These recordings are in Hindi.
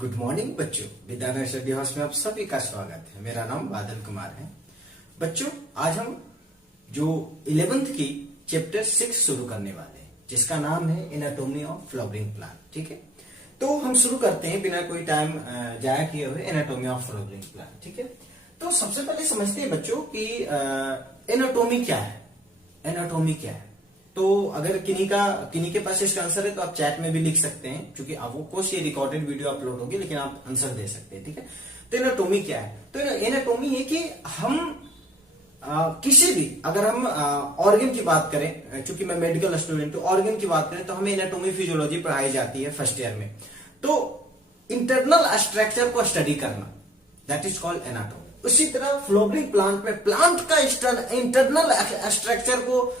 गुड मॉर्निंग बच्चों, विद्यानगर स्टडी हाउस में आप सभी का स्वागत है। मेरा नाम बादल कुमार है। बच्चों, आज हम जो 11th की चैप्टर 6 शुरू करने वाले हैं, जिसका नाम है एनाटॉमी ऑफ फ्लावरिंग प्लांट। ठीक है, तो हम शुरू करते हैं बिना कोई टाइम जाया किए हुए एनाटॉमी ऑफ फ्लावरिंग प्लांट। ठीक है, तो सबसे पहले समझते हैं बच्चों कि एनाटॉमी क्या है। एनाटॉमी क्या है, तो अगर किन्हीं के पास इसका आंसर है तो आप चैट में भी लिख सकते हैं, क्योंकि वो कोर्स ये रिकॉर्डेड वीडियो अपलोड होगी, लेकिन आप आंसर दे सकते हैं। ठीक है, तो एनाटॉमी क्या है? तो एनाटॉमी है कि हम किसी भी, अगर हम ऑर्गन की बात करें, चूंकि मैं मेडिकल स्टूडेंट हूं, ऑर्गन की बात करें तो हमें एनाटॉमी फिजियोलॉजी पढ़ाई जाती है फर्स्ट ईयर में। तो इंटरनल स्ट्रक्चर को स्टडी करना, दैट इज कॉल्ड एनाटॉमी। उसी तरह फ्लावरिंग प्लांट में प्लांट का इंटरनल स्ट्रक्चर को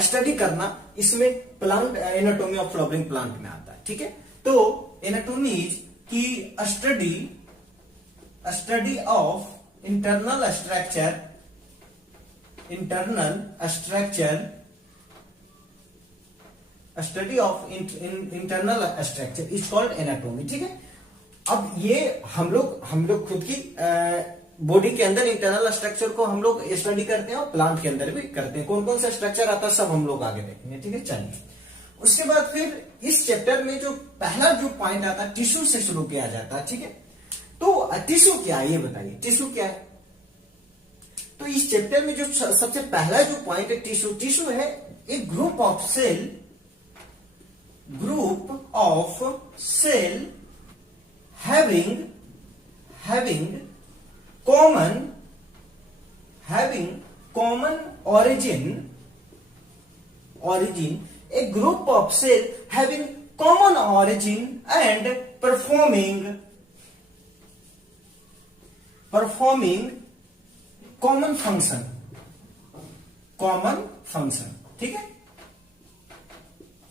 स्टडी करना, इसमें plant anatomy of flowering plant में आता है। ठीक है, तो एनाटॉमी इज की study of internal structure study of internal structure is called anatomy. ठीक है, अब ये हम लोग खुद की बॉडी के अंदर इंटरनल स्ट्रक्चर को हम लोग स्टडी करते हैं और प्लांट के अंदर भी करते हैं। कौन कौन सा स्ट्रक्चर आता है सब हम लोग आगे देखेंगे। ठीक है, चलिए उसके बाद फिर इस चैप्टर में जो पहला जो पॉइंट आता है, टिश्यू से शुरू किया जाता है। ठीक है, तो टिश्यू क्या है ये बताइए, टिश्यू क्या है? तो इस चैप्टर में जो सबसे पहला जो पॉइंट है टिश्यू है एक group of cell having common origin, a group of cell having common origin and performing common function। ठीक है,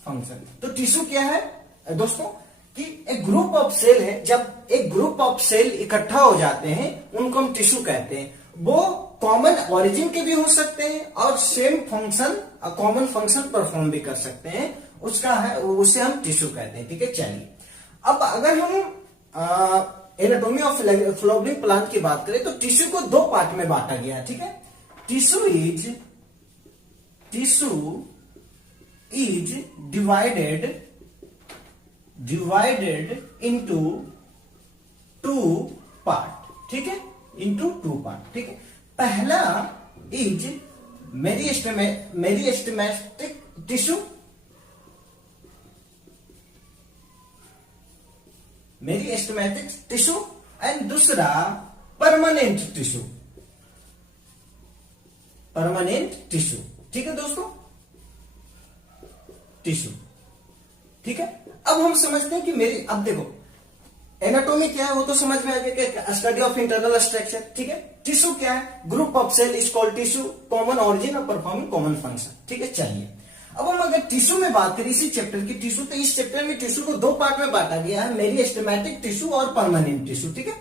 फंक्शन। तो टिश्यू क्या है दोस्तों कि एक ग्रुप ऑफ सेल है। जब एक ग्रुप ऑफ सेल इकट्ठा हो जाते हैं उनको हम टिश्यू कहते हैं। वो कॉमन ओरिजिन के भी हो सकते हैं और same function, common function perform भी कर सकते हैं, उसका है, उसे हम टिश्यू कहते हैं। ठीक है, चलिए अब अगर हम एनाटॉमी ऑफ फ्लावरिंग प्लांट की बात करें तो टिश्यू को दो पार्ट में बांटा गया है। ठीक है, tissue is divided into two part। ठीक है, into two part। ठीक है, पहला इज मेरिस्टेमेटिक टिश्यू एंड दूसरा परमानेंट टिश्यू। ठीक है दोस्तों, टिश्यू। ठीक है, अब हम समझते हैं कि अब देखो एनाटॉमी क्या है वो तो समझ में आ गया कि स्टडी ऑफ इंटरनल स्ट्रक्चर। ठीक है, टिश्यू क्या है? Group of cell is called tissue, common origin और परफॉर्मिंग कॉमन फंक्शन। ठीक है, चलिए अब हम अगर टिश्यू में बात करें इसी चैप्टर की टिश्यू, तो इस चैप्टर में टिश्यू को दो पार्ट में बांटा गया है, मेरिस्टेमेटिक टिश्यू और परमानेंट टिश्यू। ठीक है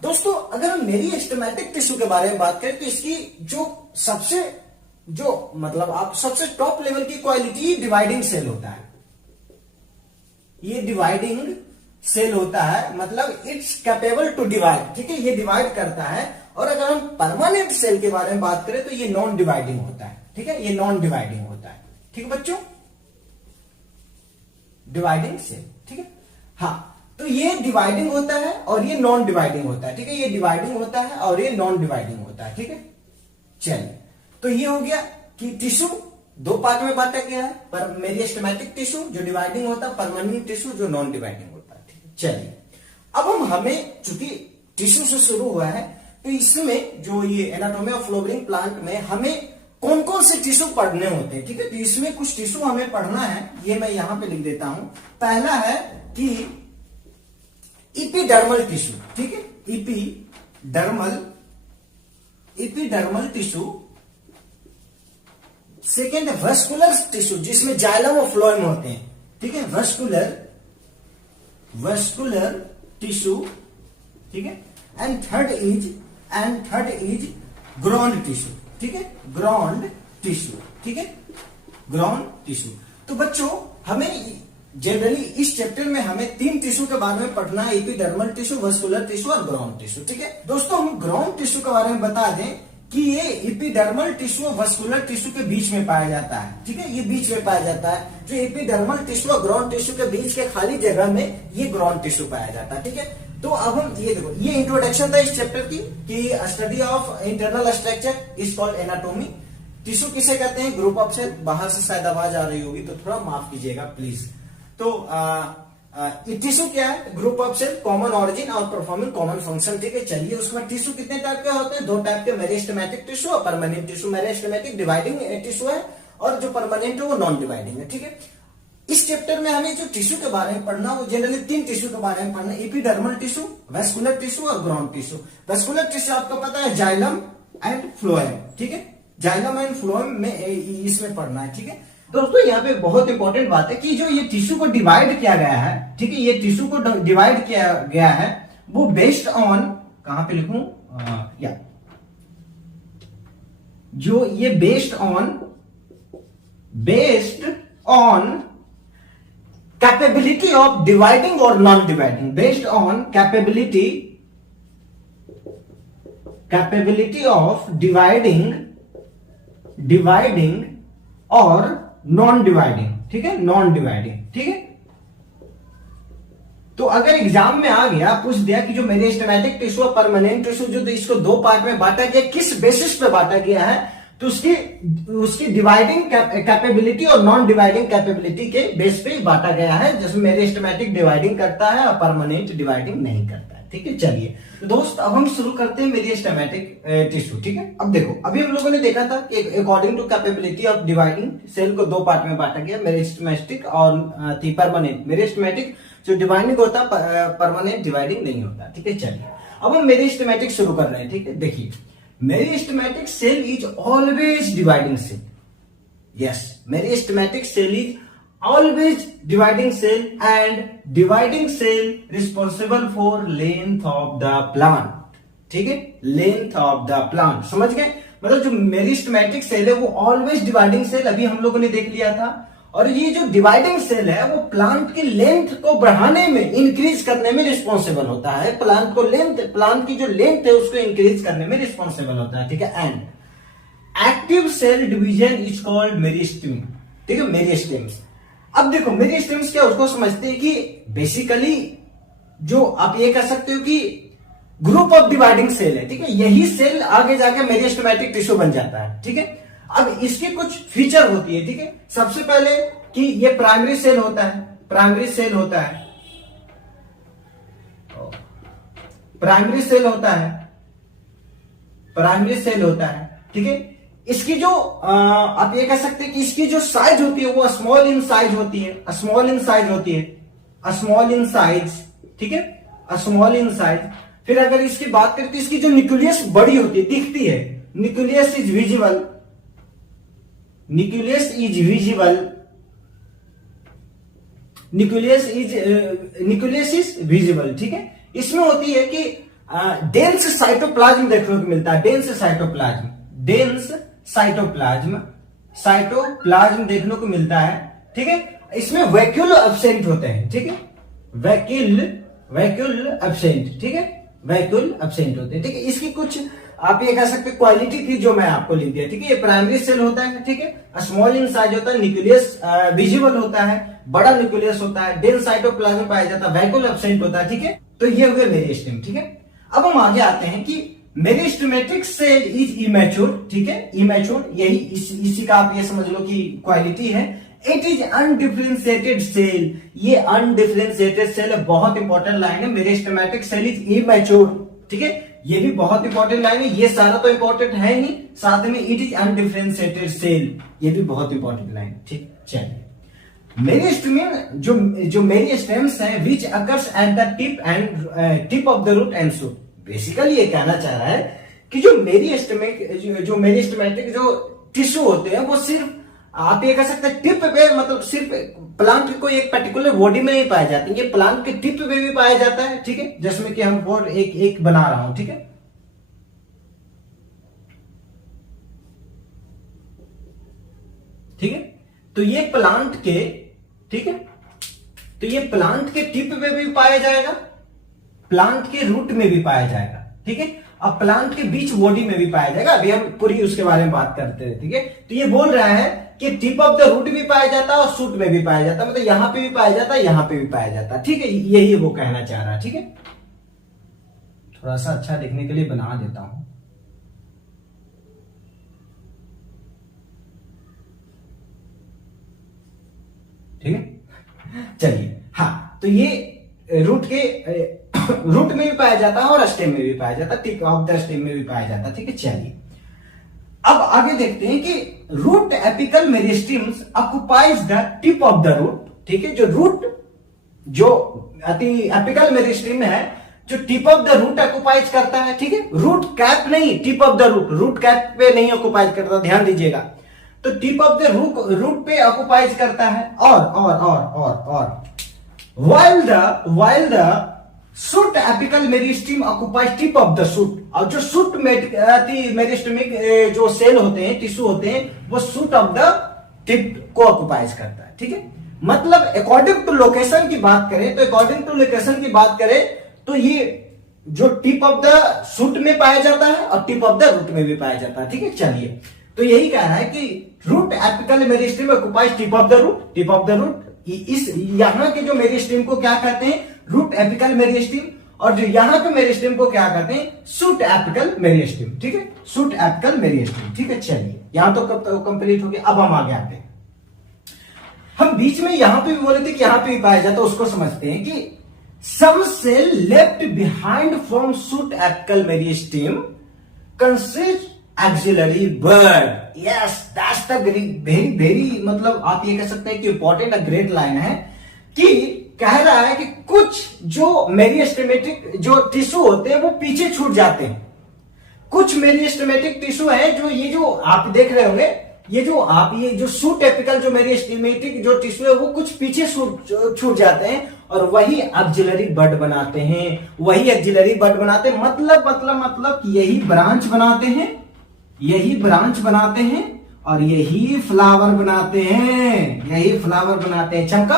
दोस्तों, अगर हम मेरिस्टेमेटिक टिश्यू के बारे में बात करें तो इसकी आप सबसे टॉप लेवल की क्वालिटी डिवाइडिंग सेल होता है। ये डिवाइडिंग सेल होता है, मतलब इट्स कैपेबल टू डिवाइड। ठीक है, ये डिवाइड करता है। और अगर हम परमानेंट सेल के बारे में बात करें तो ये नॉन डिवाइडिंग होता है। ठीक है, ये नॉन डिवाइडिंग होता है। ठीक है बच्चों, डिवाइडिंग सेल। ठीक है, हाँ, तो ये डिवाइडिंग होता है और ये नॉन डिवाइडिंग होता है। ठीक है, ये डिवाइडिंग होता है और ये नॉन डिवाइडिंग होता है। ठीक है, चलिए तो ये हो गया कि टिश्यू दो पार्ट में बांटा गया है, पर मेरिस्टेमेटिक टिश्यू जो डिवाइडिंग होता है, परमानेंट टिश्यू जो नॉन डिवाइडिंग होता है। ठीक है, चलिए अब हमें चूंकि टिश्यू से शुरू हुआ है तो इसमें जो ये एनाटॉमी ऑफ फ्लावरिंग प्लांट में हमें कौन कौन से टिश्यू पढ़ने होते हैं। ठीक है, तो इसमें कुछ टिश्यू हमें पढ़ना है, ये मैं यहां पे लिख देता हूं। पहला है कि इपिडर्मल टिश्यू। ठीक है, इपिडर्मल टिश्यू। सेकेंड है वस्कुलर टिश्यू, जिसमें जाइलम और फ्लोएम होते हैं। ठीक है, वस्कुलर टिश्यू। ठीक है, and third is ground tissue. ठीक है, ग्राउंड टिश्यू। ठीक है, ग्राउंड टिश्यू। तो बच्चों हमें जनरली इस चैप्टर में हमें 3 टिश्यू के बारे में पढ़ना है, एपिडर्मल टिश्यू, वस्कुलर टिश्यू और ग्राउंड टिश्यू। ठीक है दोस्तों, हम ग्राउंड टिश्यू के बारे में बता दें कि ये एपिडर्मल टिश्यू और वस्कुलर टिश्यू के बीच में पाया जाता है। ठीक है, ये बीच में पाया जाता है। जो एपिडर्मल टिश्यू और ग्राउंड टिश्यू के बीच के खाली जगह में ये ग्राउंड टिश्यू पाया जाता है। ठीक है, तो अब हम ये देखो, ये इंट्रोडक्शन था इस चैप्टर की कि study of internal structure is called anatomy. Tissue किसे कहते हैं? Group of cell. बाहर से शायद आवाज आ रही होगी तो थोड़ा माफ कीजिएगा प्लीज। तो टिश्यू क्या है? Group of cell, common origin और परफॉर्मिंग कॉमन फंक्शन। ठीक है, चलिए उसके बाद टिश्यू कितने टाइप के होते हैं? 2 टाइप के, मेरिस्टेमेटिक टिश्यू और permanent tissue. Meristematic dividing tissue है और जो परमानेंट है वो नॉन डिवाइडिंग है। ठीक है, इस चैप्टर में हमें जो टिश्यू के बारे में पढ़ना, वो जनरली 3 टिश्यू के बारे में पढ़ना, एपिडर्मल टिश्यू, वैस्कुलर टिश्यू और ग्राउंड टिश्यू। वैस्कुलर टिश्यू आपको पता है जाइलम एंड फ्लोएम। ठीक है, जाइलम एंड फ्लोएम में इसमें पढ़ना है। ठीक है दोस्तों, यहाँ पे बहुत इंपॉर्टेंट बात है कि जो ये टिश्यू को डिवाइड किया गया है, ठीक है, ये टिश्यू को डिवाइड किया गया है वो बेस्ड ऑन, कहां पे लिखूं, या जो ये based on capability of dividing और non dividing, based on capability of dividing और नॉन डिवाइडिंग। ठीक है, नॉन डिवाइडिंग। ठीक है, तो अगर एग्जाम में आ गया, पूछ दिया कि जो मेरिस्टेमेटिक टिश्यू और परमानेंट टिश्यू जो इसको 2 पार्ट में बांटा गया, किस बेसिस पे बांटा गया है, तो उसकी डिवाइडिंग कैपेबिलिटी और नॉन डिवाइडिंग कैपेबिलिटी के बेस पे बांटा गया है, जिसमें मेरिस्टेमेटिक डिवाइडिंग करता है और परमानेंट डिवाइडिंग नहीं करता है। ठीक है, चलिए दोस्त अब हम शुरू करते हैं मेरिस्टेमेटिक टिश्यू। ठीक है, अब देखो, अभी हम लोगों ने देखा था कि according to capability of dividing cell को 2 पार्ट में बांटा गया, मेरिस्टेमेटिक और परमानेंट। मेरिस्टेमेटिक जो डिवाइडिंग होता है, परमानेंट डिवाइडिंग नहीं होता। ठीक है, चलिए अब हम मेरिस्टेमेटिक शुरू कर रहे हैं। ठीक है, देखिए, meristematic cell is always dividing cell. Yes, meristematic cell is always dividing cell and dividing cell responsible for length of the plant. ठीक है, लेंथ ऑफ द प्लांट, समझ गए? मतलब जो मेरिस्टेमेटिक सेल है वो ऑलवेज डिवाइडिंग सेल, अभी हम लोगों ने देख लिया था। और ये जो डिवाइडिंग सेल है वो प्लांट की लेंथ को बढ़ाने में, इंक्रीज करने में रिस्पॉन्सिबल होता है। प्लांट की जो लेंथ है उसको इंक्रीज करने में रिस्पॉन्सिबल होता है। ठीक है, and active cell division is called meristem. ठीक है, मेरिस्टेम्स। अब देखो, मेरिस्टेम्स क्या, उसको समझते हैं कि बेसिकली जो आप ये कह सकते हो कि ग्रुप ऑफ डिवाइडिंग सेल है। ठीक है, यही सेल आगे जाके मेरिस्टेमेटिक टिश्यू बन जाता है। ठीक है, अब इसकी कुछ फीचर होती है। ठीक है, सबसे पहले कि ये प्राइमरी सेल होता है, प्राइमरी सेल होता है, प्राइमरी सेल होता है, प्राइमरी सेल होता है। ठीक है, इसकी जो आप ये कह सकते हैं कि इसकी जो साइज होती है वो स्मॉल इन साइज होती है, स्मॉल इन साइज होती है, स्मॉल इन साइज। ठीक है, स्मॉल इन साइज। फिर अगर इसकी बात करें तो इसकी जो न्यूक्लियस बड़ी होती है, दिखती है, nucleus is visible, nucleus is visible, nucleus is visible. ठीक है, इसमें होती है कि डेंस साइटोप्लाज्म देखने को मिलता है, डेंस साइटोप्लाज्म, डेंस साइटोप्लाज्म देखने को मिलता है। ठीक है, इसमें वैक्यूल एब्सेंट होते हैं। ठीक है, वैक्यूल एब्सेंट। ठीक है, वैक्यूल एब्सेंट होते हैं। ठीक है, इसकी कुछ आप ये कह सकते क्वालिटी थी जो मैं आपको लिख दिया। ठीक है, ये प्राइमरी सेल होता है। ठीक है, स्मॉल इन साइज होता है, न्यूक्लियस विजिबल होता है, बड़ा न्यूक्लियस होता है, डेंस साइटोप्लाज्म पाया जाता है, वैक्यूल एब्सेंट होता है। ठीक है, तो ये हुए मेरिस्टेम। ठीक है, अब हम आगे आते हैं कि मेरिस्टेमेटिक सेल इज इमेच्योर। ठीक है, इमेच्योर, यही इसी का आप ये समझ लो कि क्वालिटी है। इट इज अनडिफरेंशिएटेड सेल, ये अनडिफरेंशिएटेड सेल है, बहुत इंपॉर्टेंट लाइन है। Meristematic cell is immature. ठीक है, ये भी बहुत इंपॉर्टेंट लाइन है, ये सारा तो इंपॉर्टेंट है ही, साथ में इट इज अनडिफरेंशिएटेड सेल, ये भी बहुत इंपॉर्टेंट लाइन। ठीक, चलिए, मेरिस्टेम जो मेरिस्टेम्स है which occurs at the tip of the root and shoot. Basically ये कहना चाह रहा है कि जो मेरिस्टेमेटिक जो टिश्यू होते हैं वो सिर्फ आप ये कह सकते हैं टिप पे, मतलब सिर्फ प्लांट को एक पर्टिकुलर बॉडी में नहीं पाए जाते, ये प्लांट के टिप पे भी पाया जाता है। ठीक है, जिसमें कि हम वो एक बना रहा हूं। ठीक है, ठीक है, तो ये प्लांट के, ठीक है, तो ये प्लांट के टिप में भी पाया जाएगा, प्लांट के रूट में भी पाया जाएगा, ठीक है, अब प्लांट के बीच बॉडी में भी पाया जाएगा। अभी हम पूरी उसके बारे में बात करते हैं, ठीक है। तो ये बोल रहा है कि टिप ऑफ द रूट भी पाया जाता है और शूट में भी पाया जाता है, मतलब यहां पे भी पाया जाता है, यहां पे भी पाया जाता है, ठीक है, यही वो कहना चाह रहा है, ठीक है। थोड़ा सा अच्छा दिखने के लिए बना देता हूं, ठीक है। चलिए, हाँ, तो ये रूट के रूट में भी पाया जाता है और स्टेम में भी पाया जाता है, टिप ऑफ द स्टेम में भी पाया जाता है, ठीक है। चलिए अब आगे देखते हैं कि root apical meristems occupies the tip of the root, ठीक है। जो रूट जो एपिकल मेरिस्टम है जो tip of the root occupies करता है, ठीक है, रूट कैप नहीं, tip of the root, root cap पे नहीं ऑक्युपाइज करता, ध्यान दीजिएगा। तो टिप ऑफ द रूट पे ऑक्युपाइज करता है और while the shoot apical meristem occupies tip of the shoot, और जो shoot मेरिस्टमिक जो सेल होते हैं, टिश्यू होते हैं, वो shoot of the tip को ऑक्युपाइज करता है, ठीक है। मतलब अकॉर्डिंग टू लोकेशन की बात करें, तो अकॉर्डिंग टू लोकेशन की बात करें तो ये जो टिप ऑफ द शूट में पाया जाता है और टिप ऑफ द रूट में भी पाया जाता है, ठीक है। चलिए, तो यही कह रहा है कि root apical meristem occupies tip of the root, tip of the root, इस यहां के जो मेरिस्टम को क्या कहते हैं, रूट एपिकल मेरिस्टम, और जो यहां के मेरिस्टम को क्या कहते हैं, शूट एपिकल मेरिस्टम, ठीक है, शूट एपिकल मेरिस्टम, ठीक है। चलिए, यहां तो कंप्लीट हो गया। अब हम आगे आते हैं, हम बीच में यहां पे भी बोले थे कि यहां पे भी पाया जाता है, उसको समझते हैं कि some cell left behind from shoot apical meristem consist axillary bud. Yes, that's the very मतलब आप ये कह सकते हैं कि इंपॉर्टेंट ग्रेट लाइन है कि कह रहा है कि कुछ जो मेरिस्टेमेटिक जो टिश्यू होते हैं वो पीछे छूट जाते हैं। कुछ मेरिस्टेमेटिक टिश्यू है जो ये जो आप देख रहे होंगे, ये जो शूट एपिकल जो मेरिस्टेमेटिक जो टिश्यू है वो कुछ पीछे छूट जाते हैं और वही एक्सिलरी बड बनाते हैं, वही एक्सिलरी बड बनाते हैं, मतलब यही ब्रांच बनाते हैं, यही ब्रांच बनाते हैं और यही फ्लावर बनाते हैं, यही फ्लावर बनाते हैं। चमका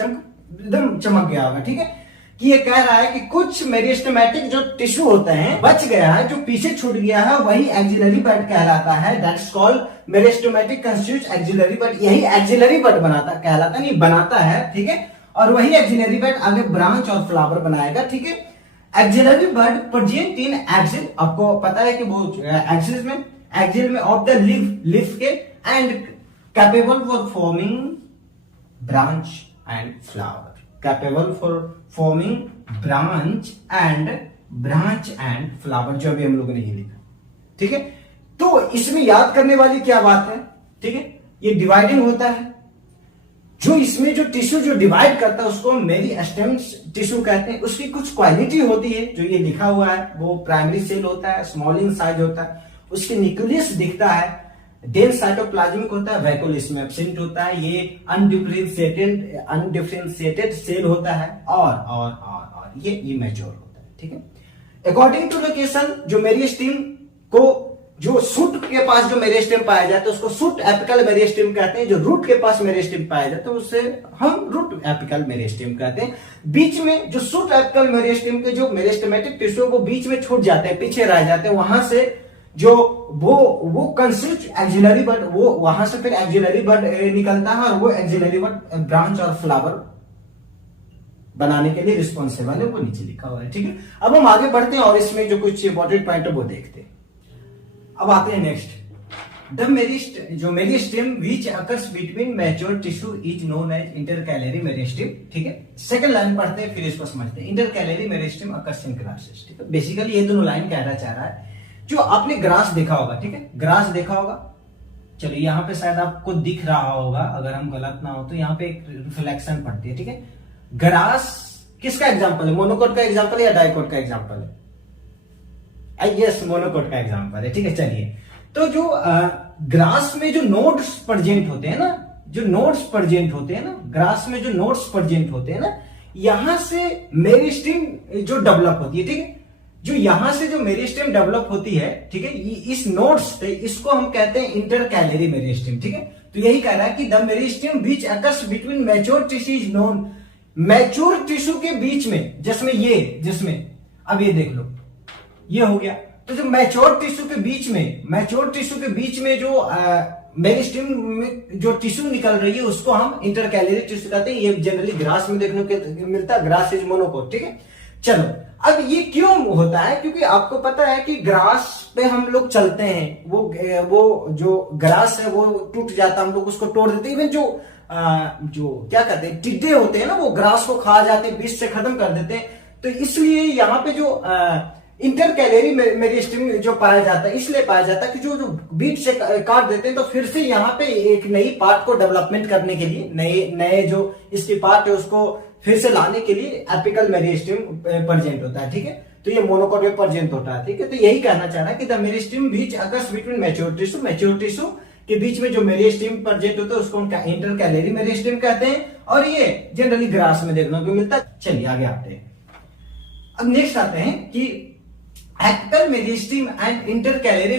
एकदम चमक गया होगा, ठीक है। कि ये कह रहा है कि कुछ मेरिस्टेमेटिक जो टिश्यू होते हैं बच गया है, जो पीछे छूट गया है, वही एक्सिलरी बड कहलाता है, that's called meristematic constituents axillary bud, यही एक्सिलरी बड कहलाता नहीं बनाता है, ठीक है। और वही एक्सिलरी बड आगे ब्रांच और फ्लावर बनाएगा, ठीक है। Axillary bud present in axil, आपको पता है कि वो एक्सिल में ऑफ द लीफ के and capable for forming branch and flower, capable for forming branch and flower, जो अभी हम लोगों ने ये लिखा, ठीक है। तो इसमें याद करने वाली क्या बात है, ठीक है, ये डिवाइडिंग होता है, जो इसमें जो टिश्यू जो डिवाइड करता है उसको मेरिस्टेम टिश्यू कहते हैं। उसकी कुछ क्वालिटी होती है, जो ये लिखा हुआ है, वो प्राइमरी सेल होता है, स्मॉल इन साइज होता है, उसके न्यूक्लियस दिखता है, डेंस साइटोप्लाज्मिक होता है, वैक्यूल इसमें एब्सेंट होता है, ये अनडिफरेंशिएटेड सेल होता है और ये इमेच्योर होता है, ठीक है। अकॉर्डिंग टू लोकेशन जो मेरिस्टेम को, जो शूट के पास जो मेरिस्टेम पाया जाता है उसको शूट एपिकल मेरिस्टेम कहते हैं, जो रूट के पास मेरिस्टेम पाया जाता है उसे हम रूट एपिकल मेरिस्टेम कहते हैं। बीच में जो शूट एपिकल मेरिस्टेम के जो मेरिस्टेमेटिक टिश्यू वो बीच में छूट जाते हैं, पीछे रह जाते हैं, वहां से जो वो कंसिस्ट एक्सिलरी बड, वो वहां से फिर एक्सिलरी बड निकलता है और वो एक्सिलरी बड ब्रांच और फ्लावर बनाने के लिए रिस्पॉन्सिबल है, वो नीचे लिखा हुआ है, ठीक है। अब हम आगे बढ़ते हैं और इसमें जो कुछ इंपॉर्टेंट पॉइंट है वो देखते हैं। अब आते हैं next, the meristem which occurs between mature tissue is known as intercalary meristem, ठीक है। सेकंड लाइन पढ़ते हैं फिर इसको समझते हैं। Intercalary meristem occurs in grasses, ठीक है। बेसिकली ये दोनों लाइन कहना चाह रहा है, जो आपने ग्रास देखा होगा, ठीक है, ग्रास देखा होगा, चलिए यहाँ पे शायद आपको दिख रहा होगा, अगर हम गलत ना हो तो यहाँ पे एक रिफ्लेक्शन पड़ती है, ठीक है। ग्रास किसका एग्जांपल है, मोनोकोट का एग्जांपल है या डाइकोट का एग्जांपल है? यस, मोनोकोट का एग्जांपल है, ठीक है। चलिए, तो जो ग्रास में जो नोड्स प्रेजेंट होते हैं ना, ग्रास में जो नोड्स प्रेजेंट होते हैं ना, यहां से मेरिस्टेम जो डेवलप होती है, ठीक है, जो यहां से जो मेरिस्टेम डेवलप होती है, ठीक है, इस नोड्स पे, इसको हम कहते हैं इंटरकैलरी मेरिस्टेम, ठीक है। तो यही कह रहा है कि the meristem which occurs between mature tissue is known, mature tissue के बीच में, जिसमें अब ये देख लो, ये हो गया। तो जो मैच्योर टिश्यू के बीच में जो मेरिस्टेम में जो टिश्यू निकल रही है उसको हम इंटरकैलरी टिश्यू कहते हैं। ये जनरली ग्रास में देखने को मिलता है, ग्रास इज मोनोकोट, ठीक है। चलो, अब ये क्यों होता है? क्योंकि आपको पता है कि ग्रास पे हम लोग चलते हैं, वो जो ग्रास है वो टूट जाता है, हम लोग उसको तोड़ देते हैं। इवन जो क्या कहते हैं, टिड्डे होते हैं ना, वो ग्रास को खा जाते हैं, बीच से खत्म कर देते हैं। तो इसलिए यहाँ पे जो इंटरकैलरी मेरिस्टेम जो पाया जाता है, इसलिए पाया जाता है कि जो बीच से काट देते हैं तो फिर से यहाँ पे एक नई पार्ट को डेवलपमेंट करने के लिए, नए जो इसकी पार्ट है उसको फिर से लाने के लिए एपिकल मेरिस्टेम प्रेजेंट होता है, ठीक है। तो ये मोनोकोट में प्रेजेंट होता है, ठीक है। तो यही कहना चाह रहा है कि the meristem which occurs between mature tissue के बीच में जो मेरिस्टेम प्रेजेंट होता है उसको उनका इंटरकैलरी मेरिस्टेम कहते हैं, और ये जनरली ग्रास में देखने को मिलता है। चलिए आगे आते हैं। अब नेक्स्ट आते हैं कि apical meristem and intercalary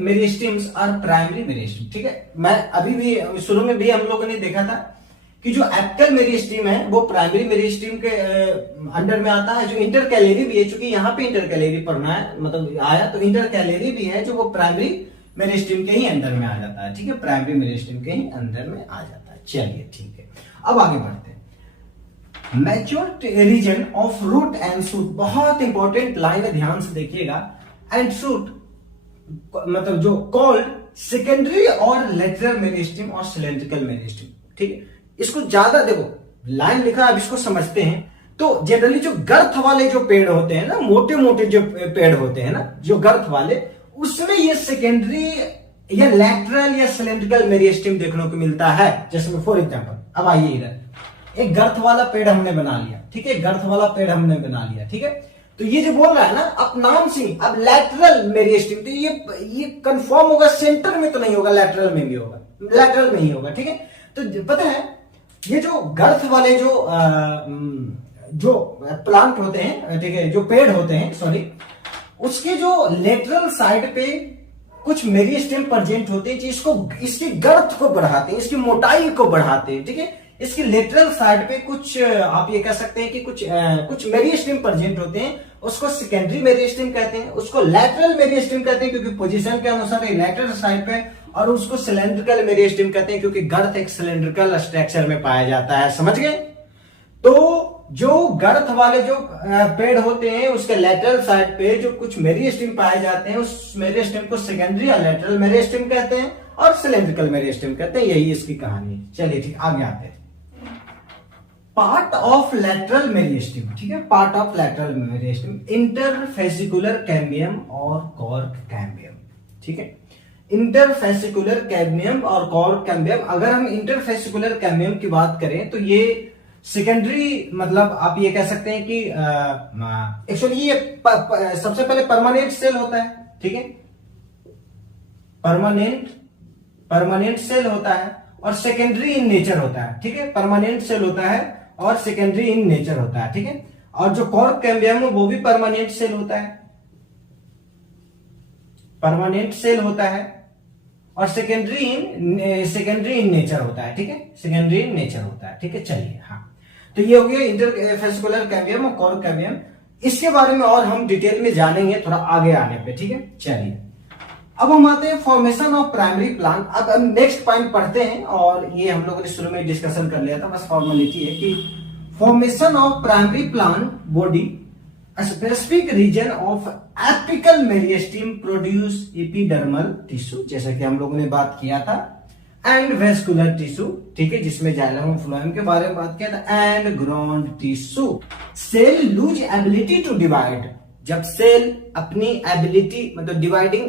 meristems are primary meristem, ठीक है। मैं अभी भी शुरू में भी हम लोगों ने देखा था कि जो एपिकल मेरिस्टेम है वो प्राइमरी मेरिस्टेम के अंडर में आता है। जो इंटरकैलरी भी है, चूंकि यहाँ पे इंटरकैलरी पढ़ना है, मतलब आया, तो इंटरकैलरी भी है जो वो प्राइमरी मेरिस्टेम के ही अंदर में आ जाता है, ठीक है। प्राइमरी मेरिस्टेम के ही अंदर में आ जाता है। चलिए ठीक है, अब आगे बढ़ते हैं। Mature region of root and shoot, बहुत इंपॉर्टेंट लाइन है, ध्यान से देखिएगा। एंड शूट मतलब जो कॉल्ड सेकेंडरी और लेटरल मेरिस्टेम और सिलेंड्रिकल मेरिस्टेम, ठीक है। इसको ज्यादा देखो, लाइन लिखा है, अब इसको समझते हैं। तो जनरली जो गर्थ वाले जो पेड़ होते हैं ना, मोटे मोटे जो पेड़ होते हैं ना, जो गर्थ वाले, उसमें ये सेकेंडरी या लेटरल या सिलेंड्रिकल मेरिस्टेम देखने को मिलता है। जैसे फॉर एग्जांपल, अब आइए इधर, एक गर्थ वाला पेड़ हमने बना लिया, ठीक है। गर्थ वाला पेड़ हमने बना लिया, ठीक है। तो ये जो बोल रहा है ना, अब नाम से अब लेटरल मेरिस्टेम, तो ये कंफर्म होगा, सेंटर में तो नहीं होगा, लेटरल में भी होगा, लेटरल में ही होगा, ठीक है। तो पता है, ये जो गर्थ वाले जो प्लांट होते हैं, ठीक है, जो पेड़ होते हैं, सॉरी, उसके जो लेटरल साइड पे कुछ मेरिस्टेम प्रेजेंट होते हैं जिसको इसकी गर्थ को बढ़ाते हैं, इसकी मोटाई को बढ़ाते हैं, ठीक है। इसके लेटरल साइड पे कुछ आप ये कह सकते हैं कि कुछ मेरिस्टेम प्रेजेंट होते हैं, उसको सेकेंडरी मेरिस्टेम कहते हैं, उसको लेटरल मेरिस्टेम कहते हैं क्योंकि पोजीशन के अनुसार लेटरल साइड पे, और उसको सिलेंड्रिकल मेरिस्टेम कहते हैं क्योंकि गर्थ एक सिलेंड्रिकल स्ट्रक्चर में पाया जाता है। समझ गए? तो जो गर्थ वाले जो पेड़ होते हैं उसके लेटरल साइड पे जो कुछ मेरिस्टेम पाए जाते हैं, उस मेरिस्टेम को सेकेंडरी या लेटरल मेरिस्टेम कहते हैं और सिलेंड्रिकल मेरिस्टेम कहते हैं। यही इसकी कहानी है। चलिए ठीक, आगे आते हैं। पार्ट ऑफ लेटरल मेरिस्टेम, ठीक है, part of lateral meristem, interfascicular cambium और कॉर्क कैम्बियम, ठीक है। इंटरफेसिकुलर कैम्बियम और कॉर्क कैम्बियम, अगर हम इंटरफेसिकुलर कैम्बियम की बात करें तो ये सेकेंडरी, मतलब आप ये कह सकते हैं कि एक्चुअली ये सबसे पहले परमानेंट सेल होता है, ठीक है, परमानेंट सेल होता है और सेकेंडरी इन नेचर होता है, ठीक है। परमानेंट सेल होता है और सेकेंडरी इन नेचर होता है, ठीक है। और जो कॉर्क कैम्बियम है वो भी परमानेंट सेल होता है, परमानेंट सेल होता है और सेकेंडरी इन नेचर होता है, ठीक है, सेकेंडरी इन नेचर होता है, ठीक है। चलिए, हाँ, तो ये हो गया इंटरफेसिकुलर कैम्बियम और कॉर्क कैम्बियम। इसके बारे में और हम डिटेल में जानेंगे थोड़ा आगे आने पे, ठीक है। चलिए, अब हम आते हैं फॉर्मेशन ऑफ प्राइमरी प्लांट। अब हम नेक्स्ट पॉइंट पढ़ते हैं, और ये हम लोगों ने शुरू में डिस्कशन कर लिया था, बस फॉर्मेलिटी है कि formation of primary plant body specific region of apical meristem produce epidermal tissue, जैसा कि हम लोगों ने बात किया था, एंड वेस्कुलर टिश्यू, ठीक है, जिसमें जाइलम और फ्लोएम के बारे में बात किया था, and ground tissue. Cell lose ability to divide, जब सेल अपनी एबिलिटी मतलब डिवाइडिंग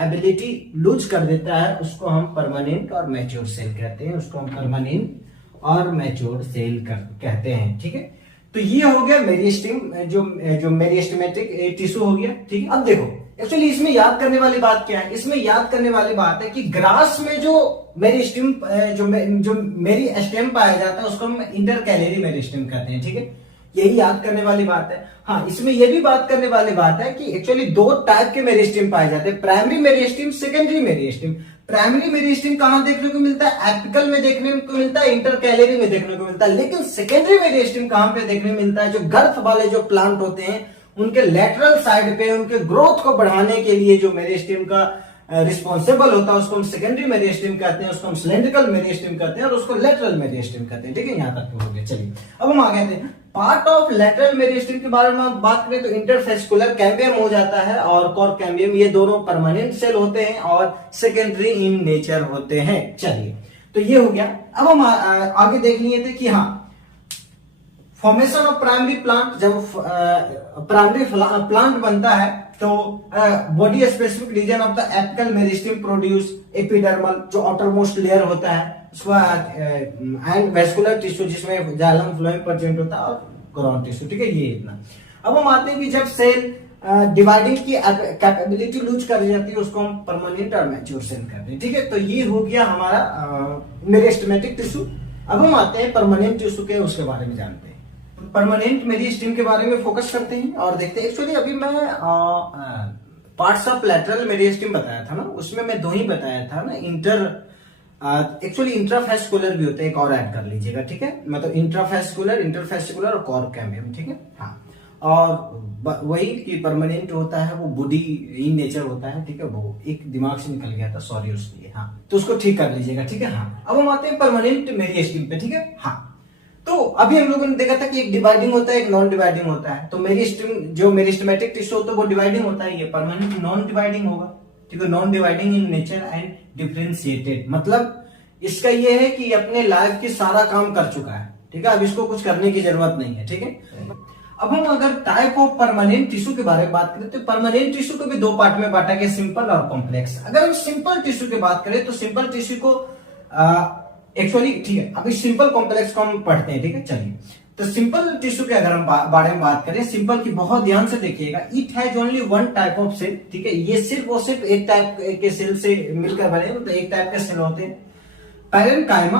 एबिलिटी लूज कर देता है उसको हम परमानेंट और मैच्योर सेल कहते हैं, उसको हम परमानेंट और मैच्योर सेल कहते हैं, ठीक है। तो ये हो गया मेरिस्टेम, जो मेरिस्टेमेटिक टिश्यू हो गया, ठीक है। अब देखो, एक्चुअली इसमें याद करने वाली बात क्या है? इसमें याद करने वाली बात है कि ग्रास में जो मेरिस्टेम जो मेरिस्टेम पाया जाता है उसको हम इंटरकैलरी मेरिस्टेम कहते हैं, ठीक है। यही याद करने वाली बात है। हाँ, इसमें यह भी बात करने वाली बात है कि एक्चुअली दो टाइप के मेरिस्टेम पाए जाते हैं, primary meristem, secondary meristem. Primary meristem कहां देखने को मिलता है? एपिकल में देखने को मिलता है, इंटरकैलरी में देखने को मिलता है। लेकिन सेकेंडरी मेरिस्टेम कहां पे देखने को मिलता है? जो गर्थ वाले जो प्लांट होते हैं उनके लेटरल साइड पे उनके ग्रोथ को बढ़ाने के लिए जो मेरिस्टेम का रिस्पॉन्सिबल होता है उसको हम सेकेंडरी मेरिस्टेम कहते हैं, उसको हम सिलेंड्रिकल मेरिस्टेम कहते हैं और उसको लेटरल मेरिस्टेम कहते हैं। ठीक है, यहां तक हो गया। चलिए अब हम आगे आते हैं। पार्ट ऑफ लेटरल मेरिस्टेम के बारे में हम बात करें तो इंटरफेस्कुलर कैम्बियम हो जाता है और कॉर्क कैम्बियम, ये दोनों परमानेंट सेल होते हैं और सेकेंडरी इन नेचर होते हैं। चलिए तो ये हो गया। अब हम आगे देख लिए थे कि हाँ, फॉर्मेशन ऑफ प्राइमरी प्लांट, जब प्राइमरी प्लांट बनता है तो body specific region of the apical meristem produce epidermal, जो आउटरमोस्ट लेयर होता है उसका, एंड वेस्कुलर टिश्यू जिसमें जाइलम फ्लोएम प्रेजेंट होता है और ग्राउंड टिश्यू। ठीक है, ये इतना। अब हम आते हैं कि जब सेल डिवाइडिंग की कैपेबिलिटी लूज कर जाती है उसको हम परमानेंट और मैच्योर सेल कहते हैं। ठीक है, तो ये हो गया हमारा मेरिस्टेमेटिक टिश्यू। अब हम आते हैं परमानेंट टिश्यू के, उसके बारे में जानते हैं। परमानेंट मेरिस्टेम के बारे में फोकस करते हैं और देखते हैं। एक्चुअली अभी मैं पार्ट्स ऑफ लेटरल मेरिस्टेम बताया था ना, उसमें मैं दो ही बताया था ना, एक्चुअली इंट्राफेस्कुलर भी होता है, एक और ऐड कर लीजिएगा। ठीक है, मतलब इंटरफेस्कुलर और कॉर्क कैम्बियम। ठीक है, हाँ। और वही कि परमानेंट होता है वो बॉडी इन नेचर होता है। ठीक है, वो एक दिमाग से निकल गया था, सॉरी उसके लिए। हाँ, तो उसको ठीक कर लीजिएगा। ठीक है, हाँ। अब हम आते हैं परमानेंट मेरिस्टेम पे। ठीक है, हाँ। तो अभी हम लोगों ने देखा था कि एक डिवाइडिंग होता है, एक नॉन डिवाइडिंग होता है। तो मेरिस्टेम, जो मेरिस्टेमेटिक टिश्यू होता है वो डिवाइडिंग होता है, ये परमानेंट नॉन डिवाइडिंग होगा। ठीक है, non dividing in nature and differentiated, मतलब इसका ये है कि अपने लाइफ की सारा काम कर चुका है। ठीक है, अब इसको कुछ करने की जरूरत नहीं है। ठीक है, अब हम अगर टाइप ऑफ परमानेंट टिश्यू के बारे में बात करें तो परमानेंट टिश्यू को भी दो पार्ट में बांटा गया, सिंपल और कॉम्प्लेक्स। अगर हम सिंपल टिश्यू की बात करें तो सिंपल टिश्यू को एक्चुअली, ठीक है, अभी सिंपल कॉम्प्लेक्स को हम पढ़ते हैं। ठीक है, चलिए। तो सिंपल टिश्यू के अगर हम बारे में बात करें, सिंपल की बहुत ध्यान से देखिएगा। It has only one type of cell. ठीक है, ये सिर्फ और सिर्फ एक टाइप के सेल से मिलकर बने, तो एक टाइप के सेल होते हैं। Parenchyma,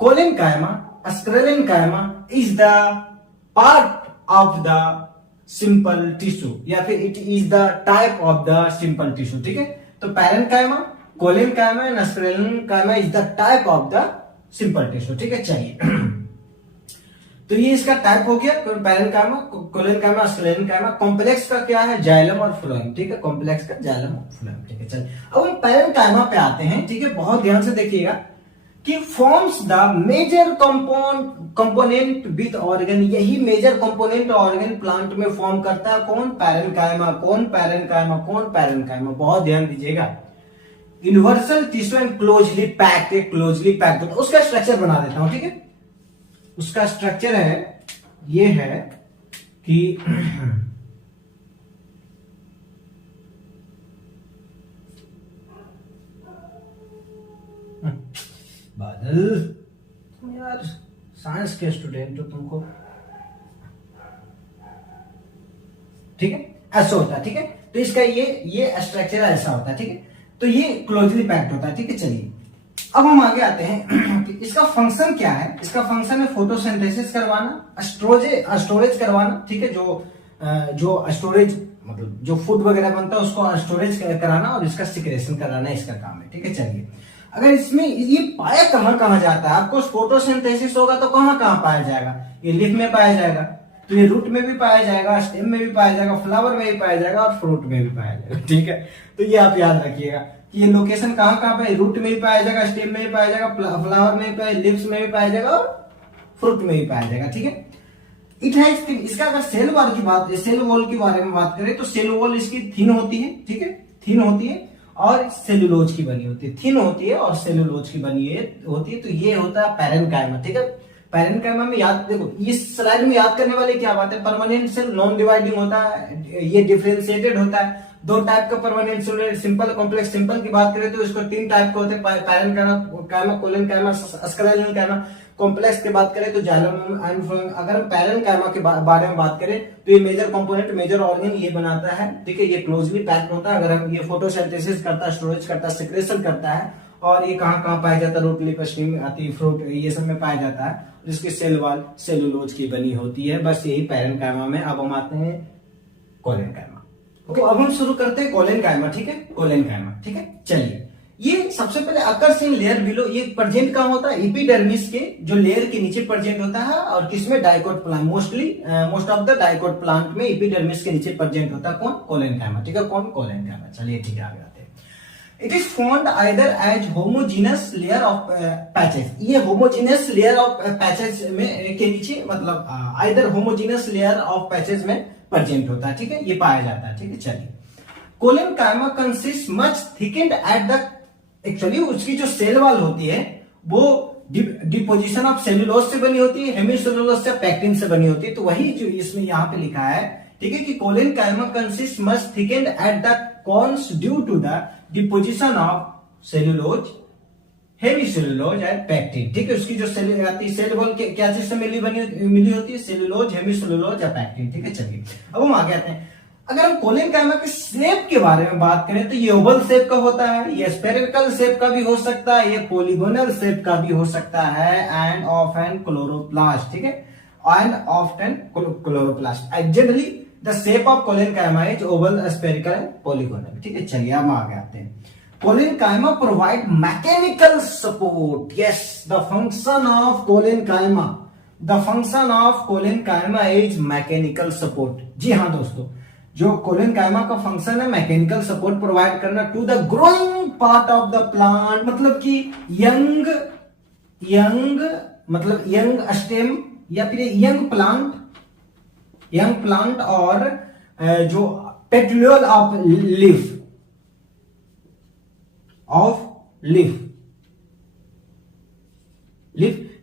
collenchyma, sclerenchyma is the part of the simple tissue, या फिर it is the type of the simple tissue. ठीक है, तो parenchyma, collenchyma and sclerenchyma is the type of the simple tissue. ठीक है, चलिए। तो ये इसका टाइप हो गया, पैरेन्काइमा, कोलेनकाइमा, स्क्लेरेन्काइमा। कॉम्प्लेक्स का क्या है? जाइलम और फ्लोएम। ठीक है, कॉम्प्लेक्स का जाइलम और फ्लोएम। ठीक है, चलिए। अब हम पैरेन्काइमा पे आते हैं। ठीक है, बहुत ध्यान से देखिएगा कि forms the major component with organ. यही मेजर कंपोनेंट ऑर्गन प्लांट में फॉर्म करता है। कौन? पैरेन्काइमा। कौन? पैरेन्काइमा। कौन? पैरेन्काइमा। बहुत ध्यान दीजिएगा। Universal tissue and closely packed, closely packed होता है। उसका स्ट्रक्चर बना देता हूं। ठीक है, उसका स्ट्रक्चर है, ये है कि बादल, तुम यार साइंस के स्टूडेंट हो, तुमको ठीक है ऐसा होता है। ठीक है, तो इसका ये स्ट्रक्चर ऐसा होता है। ठीक है, तो ये क्लोजली पैक्ड होता है। ठीक है, चलिए अब हम आगे आते हैं कि इसका फंक्शन क्या है। इसका फंक्शन है फोटोसिंथेसिस करवाना, स्टोरेज करवाना। ठीक है, जो स्टोरेज, मतलब जो फूड वगैरह बनता है उसको स्टोरेज कराना और इसका सिक्रेशन कराना इसका काम है। ठीक है, चलिए। अगर इसमें ये पाया कहां जाता है, आपको फोटोसिंथेसिस होगा तो कहां पाया जाएगा? ये लीफ में पाया जाएगा, तो ये रूट में भी पाया जाएगा, स्टेम में भी पाया जाएगा, फ्लावर में भी पाया जाएगा और फ्रूट में भी पाया जाएगा। ठीक है, तो ये आप याद रखिएगा कि ये लोकेशन कहां पे? रूट में भी पाया जाएगा, स्टेम में भी पाया जाएगा, फ्लावर में भी पाया, लीव्स में भी पाया जाएगा और फ्रूट में भी पाया जाएगा। ठीक है, इट हैज, इसका अगर सेल वॉल की बात, सेल वॉल के बारे में बात करें तो सेल वॉल इसकी थिन होती है। ठीक है, थिन होती है और सेलुलोज की बनी होती है। थिन होती है और सेलुलोज की बनी होती है। तो ये होता है पैरेन्काइमा। ठीक है, पैरेन्काइमा में याद, देखो इस स्लाइड में याद करने वाली क्या बात है? परमानेंट सेल नॉन डिवाइडिंग होता है, ये डिफरेंशिएटेड होता है। दो टाइप का permanent cell, simple, complex. Simple की बात करें तो इसको तीन टाइप के होते हैं, पैरेन्काइमा, कोलेनकाइमा, स्क्लेरेन्काइमा। कॉम्प्लेक्स की बात करें तो जाइलम एंड फ्लोएम। अगर हम पैरेन्काइमा के बारे में बात करें तो ये मेजर कंपोनेंट, मेजर ऑर्गन ये बनाता है। ठीक है, ये क्लोजली पैक्ड होता है। अगर हम ये फोटोसिंथेसिस करता है, स्टोरेज करता है, सिक्रेशन करता है। और ये कहां पाया जाता है? रूट, लीफ, स्टेम आती, फ्रूट, ये सब में पाया जाता है। जिसकी सेल वॉल सेलुलोज की बनी होती है। बस यही पैरेन्काइमा में। अब हम आते हैं कोलेनकाइमा। ओके, अब हम शुरू करते हैं कोलेनकाइमा। ठीक है, कोलेनकाइमा। ठीक है, चलिए। ये सबसे पहले अकर्स इन लेयर बिलो, ये प्रेजेंट कहाँ होता है, एपिडर्मिस के जो लेयर के नीचे प्रेजेंट होता है, और किसमें, dicot plant, most of the dicot plant में एपिडर्मिस के नीचे प्रेजेंट होता है कौन, कोलेनकाइमा, ठीक है, कौन, कोलेनकाइमा। चलिए ठीक है, आगे आते हैं। It is found either as homogeneous layer of patches, ये होमोजीनस लेयर ऑफ पैचेस में के नीचे, मतलब either homogeneous layer of patches में प्रेजेंट होता है, ठीक है, ये पाया जाता है, ठीक है। चलिए, collenchyma consist much thickened at the, actually उसकी जो सेल वॉल होती है वो डिपोजिशन ऑफ सेलुलोज से बनी होती है, हेमिसेलुलोज से, पैक्टिन से बनी होती है। तो वही जो इसमें यहाँ पे लिखा है, ठीक है, कि collenchyma consist much thickened at the corners due to the deposition of cellulose, hemicellulose and pectin, ठीक है। उसकी जो सेल आती है, सेल वॉल क्या चीज से मिली होती है, सेलुलोज, हेमिसेलुलोज या पैक्टिन, ठीक है। चलिए, अब हम आगे आते हैं। अगर हम कोलेनकाइमा के शेप के बारे में बात करें तो ये ओवल शेप का होता है, ये स्फेरिकल शेप का भी हो सकता है, ये पॉलीगोनल शेप का भी हो सकता है, एंड ऑफ एन क्लोरोप्लास्ट, ठीक है, and of an chloroplast. Generally the shape of collenchyma is oval, spherical, polygonal, ठीक है। चलिए हम आगे आते हैं। Collenchyma provide mechanical support, yes, the function of collenchyma, the function of collenchyma is mechanical support. जी हाँ दोस्तों, जो कोलेनकाइमा का फंक्शन है मैकेनिकल सपोर्ट प्रोवाइड करना to the growing part of the plant, मतलब कि मतलब यंग स्टेम या फिर यंग प्लांट और जो पेट्यूल ऑफ लीफ,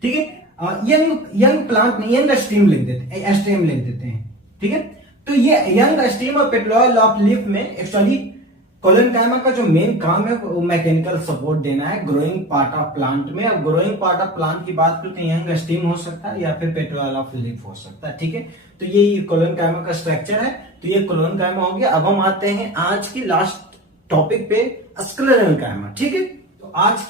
ठीक है, यंग प्लांट में यंग स्टेम लिख देते हैं, ठीक है। तो ये यंग स्टेम और पेट्यूल ऑफ लीफ में एक्चुअली कोलेनकाइमा का जो मेन काम है वो मैकेनिकल सपोर्ट देना है ग्रोइंग पार्ट ऑफ प्लांट में। अब ग्रोइंग पार्ट ऑफ प्लांट की बात करते हैं, यंग स्टेम हो सकता है या फिर पेट्यूल ऑफ लीफ हो सकता है, ठीक है। तो ये कोलेनकाइमा का स्ट्रक्चर है, तो ये कोलेनकाइमा हो गया। अब हम आते हैं आज की लास्ट टॉपिक पे, स्क्लेरेनकाइमा, ठीक है। तो आज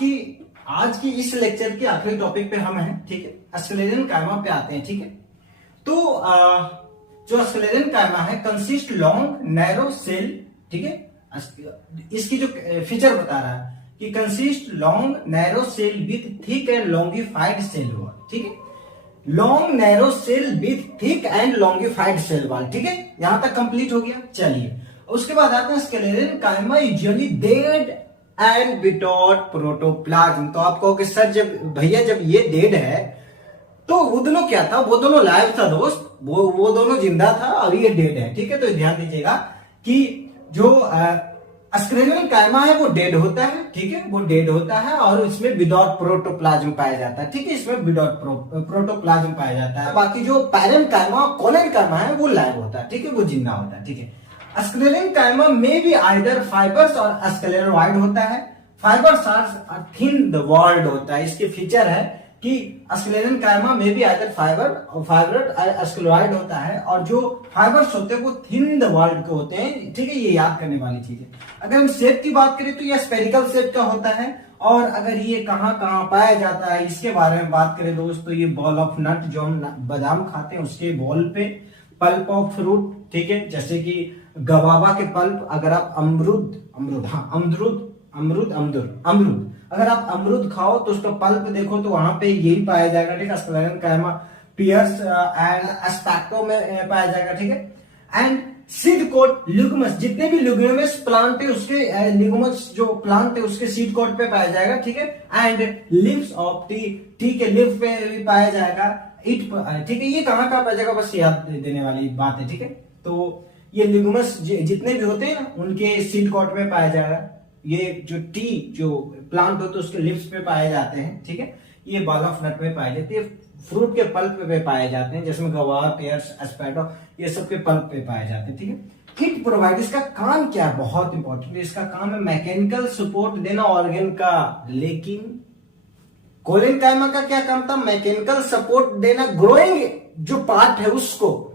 की इस लेक्चर के आखिरी टॉपिक पे हम हैं, ठीक है, स्क्लेरेनकाइमा पे आते हैं, ठीक है। तो जो स्क्लेरेनकाइमा है कंसिस्ट लॉन्ग नैरो सेल, ठीक है, इसकी जो फीचर बता रहा है कि consist long narrow cell with thick and lignified cell wall, ठीक है, long narrow cell with thick and lignified cell wall, ठीक है, यहां तक कंप्लीट हो गया। चलिए, उसके बाद आते हैं sclerenchyma usually dead and without protoplasm. तो आप कहोगे सर जब ये डेड है तो वो दोनों क्या था, वो दोनों लाइव था दोस्त, वो दोनों जिंदा था और ये डेड है, ठीक है। तो ध्यान दीजिएगा कि जो स्क्लेरेनकाइमा है वो डेड होता है, ठीक है, वो डेड होता है और इसमें विदाउट प्रोटोप्लाज्म पाया जाता है, ठीक है, इसमें विदाउट प्रोटोप्लाज्म पाया जाता है। बाकी जो पैरेनकाइमा और कोलेनकाइमा है वो लाइव होता है, ठीक है, वो जिंदा होता है, ठीक है। स्क्लेरेनकाइमा में भी आइदर फाइबर्स और स्क्लेरोइड होता है, फाइबर्स आर थिन वॉल्ड होता है। इसके फीचर है कि स्क्लेरेनकाइमा में भी आइदर फाइबर स्क्लेरोइड होता है, और जो फाइबर्स होते हैं वो थिन वॉल्ड के होते हैं, ठीक है, ये याद करने वाली चीज है। अगर हम शेप की बात करें तो ये स्फेरिकल शेप का होता है, और अगर ये कहाँ कहाँ पाया जाता है इसके बारे में बात करें दोस्तों, ये बॉल ऑफ नट, जो हम बादाम खाते हैं उसके बॉल पे, पल्प ऑफ फ्रूट, ठीक है, जैसे कि गवावा के पल्प, अगर आप अमरूद अगर आप अमरूद खाओ तो उसका पल्प देखो तो वहां पे यही पाया जाएगा, ठीक है, स्क्लेरेनकाइमा, पियर्स एंड एस्पेक्टो में पाया जाएगा, ठीक है। एंड सीड कोट लिगुमस, जितने भी लिगुमस प्लांट है उसके लिगुमस जो प्लांट है उसके सीड कोट पे पाया जाएगा, ठीक है। एंड लीव्स ऑफ टी के लीफ पे भी पाया जाएगा, ठीक है। ये कहाँ पाया जाएगा, बस याद देने वाली बात है, ठीक है। तो ये लिगुमस जितने भी होते हैं ना उनके सीड कोट में पाया जाएगा। ये जो टी जो प्लांट होते हैं उसके लिप्स पे पाए जाते हैं, ठीक है। ये बॉल ऑफ नट में पाए जाते हैं, फ्रूट के पल्प पे पाए जाते हैं, जिसमें गवार, पेयर्स, एस्पेक्टो, ये सब के पल्प पे पाए जाते हैं, ठीक है। इट प्रोवाइड, इसका काम क्या है, बहुत इंपॉर्टेंट, इसका काम है मैकेनिकल सपोर्ट देना ऑर्गन का। लेकिन कोलेनकाइमा का क्या काम था, मैकेनिकल सपोर्ट देना ग्रोइंग जो पार्ट है उसको,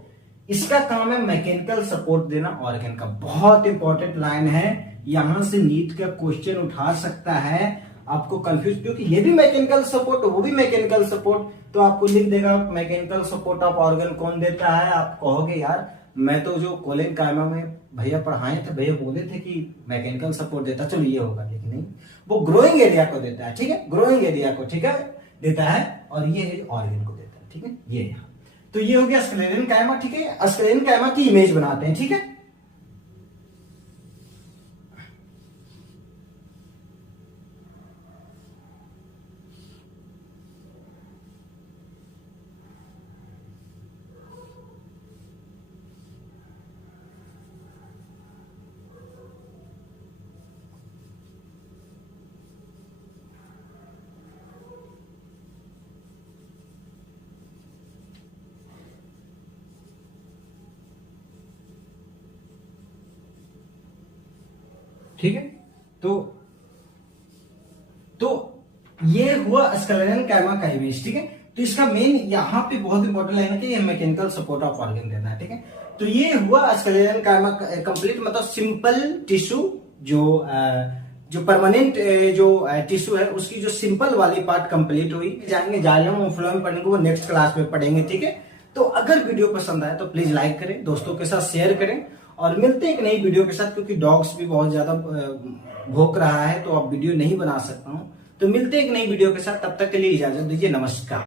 इसका काम है मैकेनिकल सपोर्ट देना ऑर्गन का। बहुत इंपॉर्टेंट लाइन है, यहां से नीट का क्वेश्चन उठा सकता है, आपको कंफ्यूज, क्योंकि ये भी मैकेनिकल सपोर्ट वो भी मैकेनिकल सपोर्ट, तो आपको लिख देगा मैकेनिकल सपोर्ट ऑफ ऑर्गन कौन देता है, आप कहोगे यार मैं तो जो कोलेन कायमा में भैया पढ़ाए थे, भैया बोले थे कि मैकेनिकल सपोर्ट देता, चलो ये होगा, लेकिन नहीं, वो ग्रोइंग एरिया को देता है, ठीक है, ग्रोइंग एरिया को, ठीक है, देता है, और ये ऑर्गन को देता है, ठीक है, ये यहाँ। तो ये हो गया स्क्लेरन कायमा, ठीक है। स्क्लेरन कायमा की इमेज बनाते हैं, ठीक है। ठीक है, तो ये हुआ स्क्लेरन कायमा का इमेज, ठीक है। तो इसका मेन यहाँ पे बहुत इंपॉर्टेंट लाइन है कि ये मैकेनिकल सपोर्ट ऑफ ऑर्गन देता है, ठीक है। तो ये हुआ स्क्लेरन कायमा कंप्लीट, मतलब सिंपल टिश्यू, जो परमानेंट जो टिश्यू है उसकी जो सिंपल वाली पार्ट कंप्लीट हुई। जाएंगे जाइलम और फ्लोएम पढ़ने को, वो नेक्स्ट क्लास में पढ़ेंगे, ठीक है। तो अगर वीडियो पसंद आए तो प्लीज लाइक करें, दोस्तों के साथ शेयर करें, और मिलते हैं एक नई वीडियो के साथ, क्योंकि डॉग्स भी बहुत ज्यादा भौंक रहा है तो अब वीडियो नहीं बना सकता हूं। तो मिलते हैं एक नई वीडियो के साथ, तब तक के लिए इजाजत दीजिए, नमस्कार।